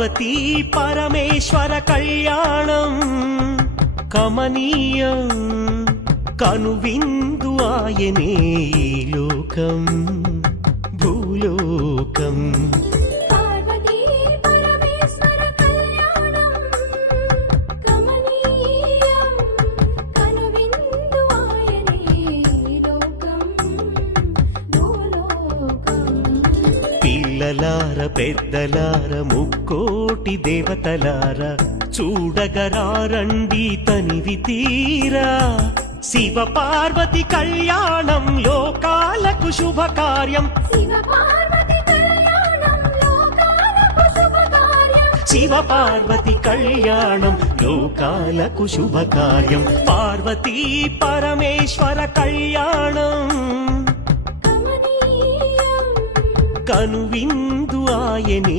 పార్వతీ పరమేశ్వర కళ్యాణం కమనీయం కనువిందు ఆయనే ఈ లోకం భూలోకం పిల్లలార పెద్దలార ముక్కోటి దేవతలార చూడగరారండి తనివి తీరా శివ పార్వతి కళ్యాణం లోకాలకు శుభకార్యం శివ పార్వతి కళ్యాణం లోకాలకు శుభకార్యం పార్వతీ పరమేశ్వర కళ్యాణం కనువిందు ఆయనే